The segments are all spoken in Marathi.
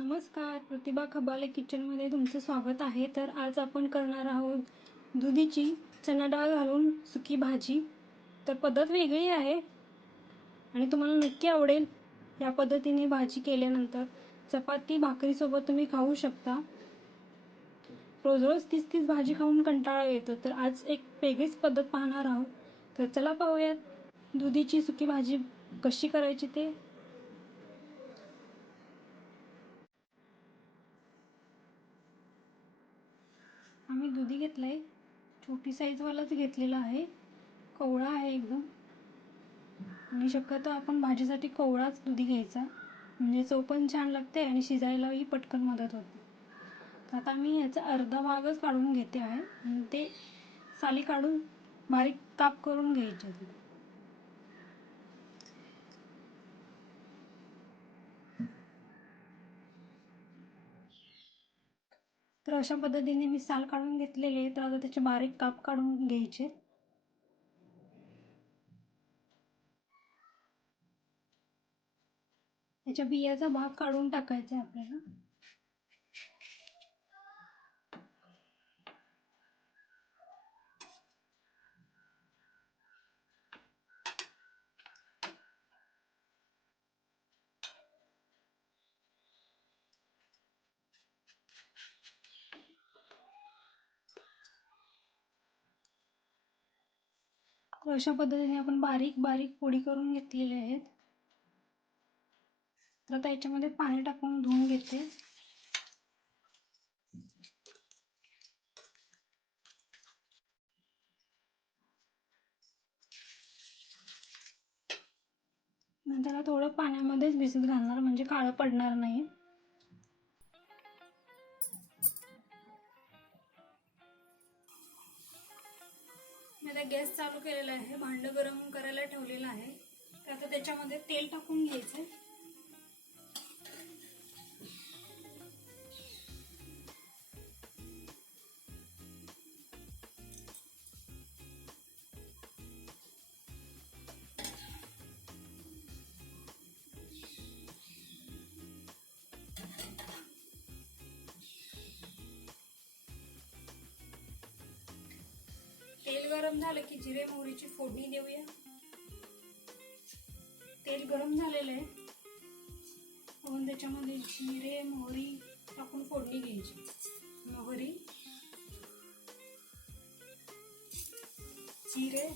नमस्कार प्रतिभा खबाले किचनमध्ये तुमचं स्वागत आहे. तर आज आपण करणार आहोत दुधीची चणा डाळ घालून सुकी भाजी. तर पद्धत वेगळी आहे आणि तुम्हाला नक्की आवडेल या पद्धतीने भाजी केल्यानंतर. चपाती भाकरीसोबत तुम्ही खाऊ शकता. रोज रोज तीच तीच भाजी खाऊन कंटाळा येतो. तर आज एक वेगळीच पद्धत पाहणार आहोत. तर चला पाहूयात दुधीची सुकी भाजी कशी करायची ते आम्ही दुधी घेतलं आहे छोटी साईजवालाच घेतलेला आहे. कोवळा आहे एकदम. आणि शक्यतो आपण भाजीसाठी कोवळाच दुधी घ्यायचा. म्हणजे चव पण छान लागते आणि शिजायलाही पटकन मदत होते. तर आता मी ह्याचा अर्धा भागच काढून घेते आहे. ते साली काढून बारीक काप करून घ्यायचे तर अशा पद्धतीने मी साल काढून घेतलेले तर आता त्याचे बारीक काप काढून घ्यायचे. त्याच्या बियाचा भाग काढून टाकायचा आहे आपल्याला. अशा पद्धतीने आपण बारीक बारीक पोळी करून घेतलेले आहेत. तर आता याच्यामध्ये पाणी टाकून धुवून घेते. त्याला थोडं पाण्यामध्येच भिजत घालणार म्हणजे काळं पडणार नाही. मी आता गॅस चालू केलेला आहे भांडं गरम करायला ठेवलेलं आहे. तर आता त्याच्यामध्ये तेल टाकून घ्यायचं गरम झालं की जिरे मोहरीची फोडणी देऊया. तेल गरम झालेलं आहे. म्हणून त्याच्यामध्ये जिरे मोहरी टाकून फोडणी घ्यायची. मोहरी जिरे.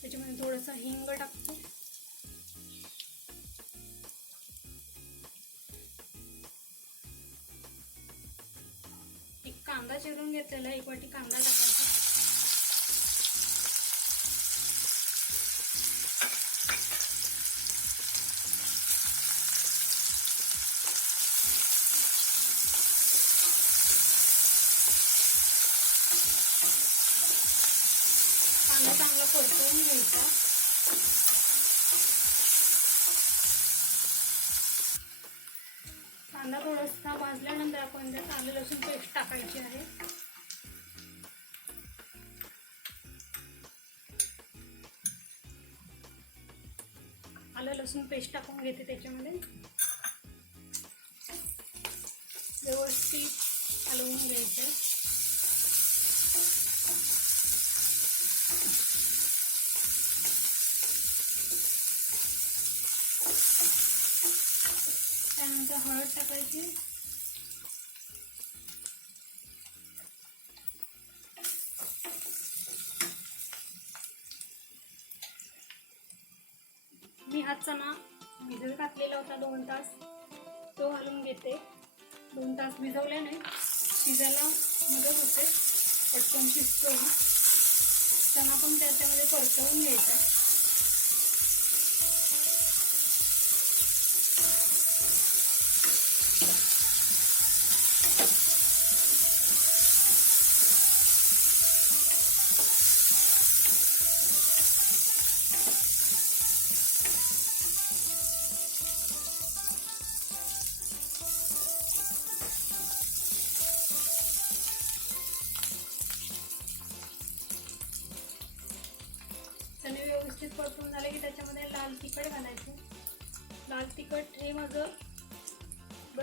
त्याच्यामध्ये थोडासा हिंग टाकतो. घेतलेला एक वाटी कांदा टाकायचा. कांदा चांगला परतवून घ्यायचा. कांदा थोडासा भाजल्यानंतर आपण त्यात आले लसूण पेस्ट टाकायची आहे. लसूण पेस्ट टाकून घेते त्याच्यामध्ये. व्यवस्थित हलवून घ्यायचं. त्यानंतर हळद टाकायची. चणा भिजत घातलेला होता दोन तास. तो घालून घेते. दोन तास भिजवल्याने शिजायला मदत होते. पटकन शिजतो चणा पण त्याच्यामध्ये परतवून घ्यायचा.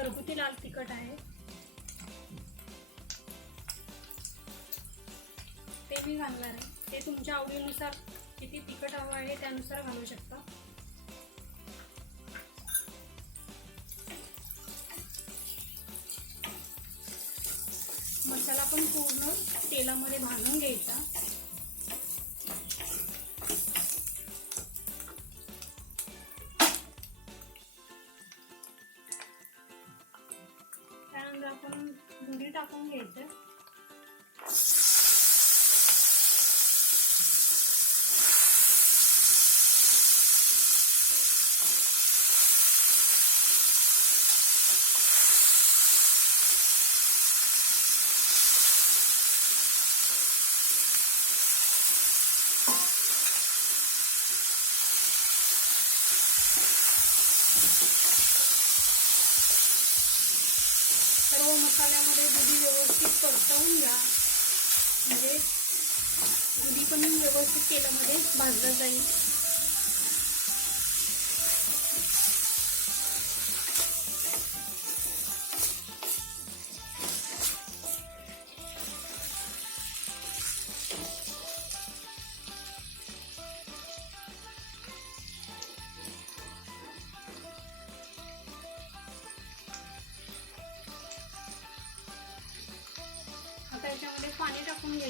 घरगुती लाल तिखट आहे. ते मी घालणार आहे. ते तुमच्या आवडीनुसार किती तिखट हवं आहे त्यानुसार घालू शकता. मसाला पण पूर्ण तेलामध्ये भाजून घ्यायचा. टाकून घ्यायचं. सर्व मसाल्यामध्ये दुधी व्यवस्थित परतवून घ्या. म्हणजे दुधी पण व्यवस्थित तेलामध्ये भाजलं जाईल.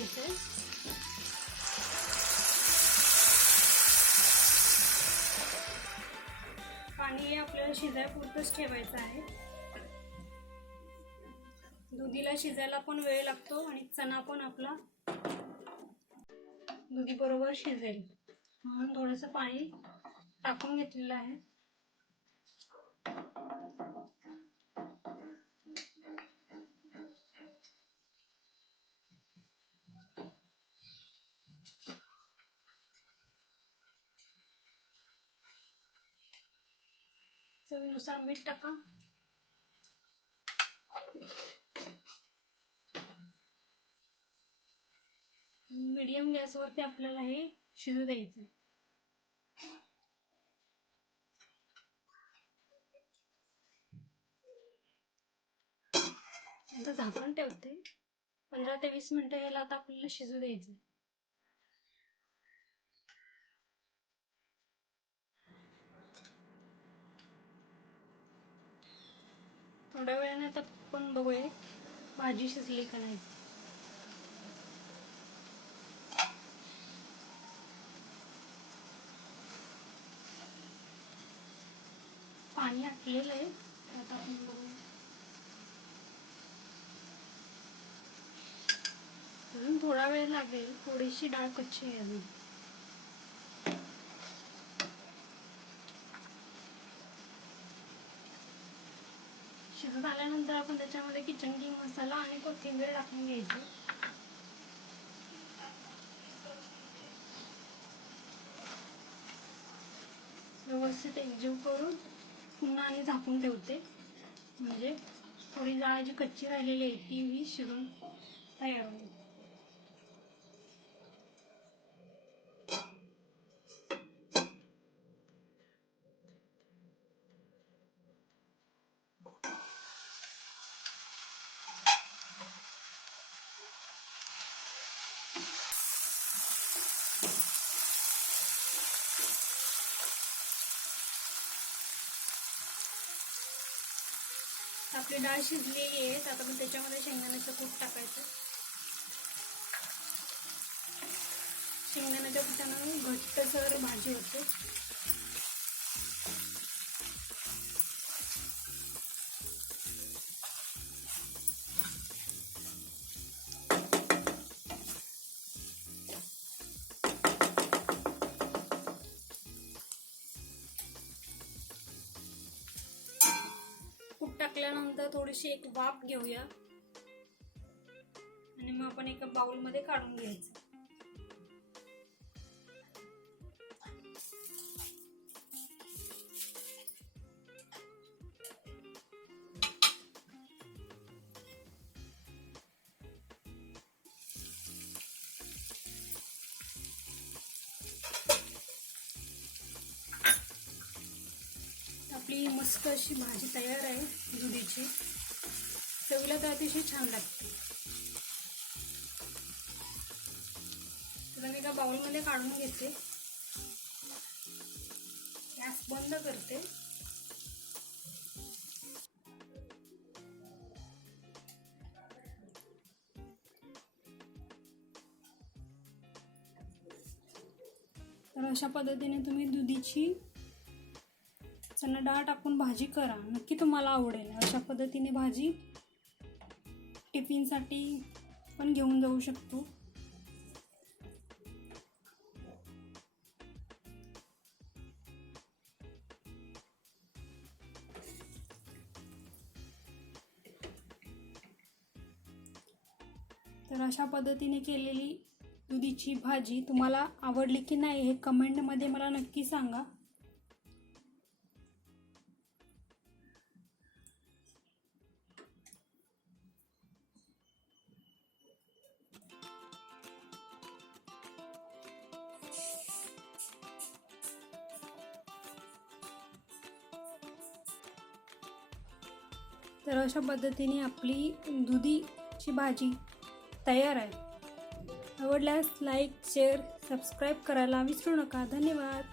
घ्यायचं पाणी हे आपल्याला शिजायपुरतंच ठेवायचं आहे. दुधीला शिजायला पण वेळ लागतो आणि चणा पण आपला दुधी बरोबर शिजेल. म्हणून थोडंसं पाणी टाकून घेतलेलं आहे. चवीनुसार मीठ टाका. मीडियम गॅसवरती आपल्याला हे शिजू द्यायचं. आता झाकण ठेवते. पंधरा ते वीस मिनिटं याला आता आपल्याला शिजू द्यायचं. थोड्या वेळाने आता पण बघूया भाजी शिजली का नाही. पाणी आटलेलं आहे आता आपण बघूया. अजून थोडा वेळ लागेल थोडीशी डाळ कच्ची आहे अजून. झाल्यानंतर आपण त्याच्यामध्ये किचन किंग मसाला आणि कोथिंबीर टाकून घ्यायची. व्यवस्थित एकजीव करून पुन्हा आणि झाकून ठेवते. म्हणजे थोडी जाळ जी कच्ची राहिलेली आहे ती मी शिरून तयार होईल. आपली डाळ शिजलेली आहे तर आता आपण त्याच्यामध्ये शेंगदाण्याचं कूट टाकायचं. शेंगदाण्याच्या कुटानं घट्टसर भाजी होते. टाकल्यानंतर थोडीशी एक वाफ घेऊया. आणि मग आपण एका बाउलमध्ये काढून घ्यायचं. आपली मस्त अशी भाजी तयार आहे दुधीची. चवीला तर अतिशय छान लागते. तुला मी एका बाउलमध्ये काढून घेते. गॅस बंद करते. तर अशा पद्धतीने तुम्ही दुधीची चणा डाळ टाकून भाजी करा. नक्की तुम्हाला आवडेल. अशा पद्धतीने भाजी टिफिनसाठी पण घेऊन जाऊ शकतो. तर अशा पद्धतीने केलेली दुधीची भाजी तुम्हाला आवडली की नाही हे कमेंटमध्ये मला नक्की सांगा. तर अशा पद्धतीने आपली दुधीची भाजी तयार आहे. आवडल्यास लाईक शेअर सबस्क्राईब करायला विसरू नका. धन्यवाद.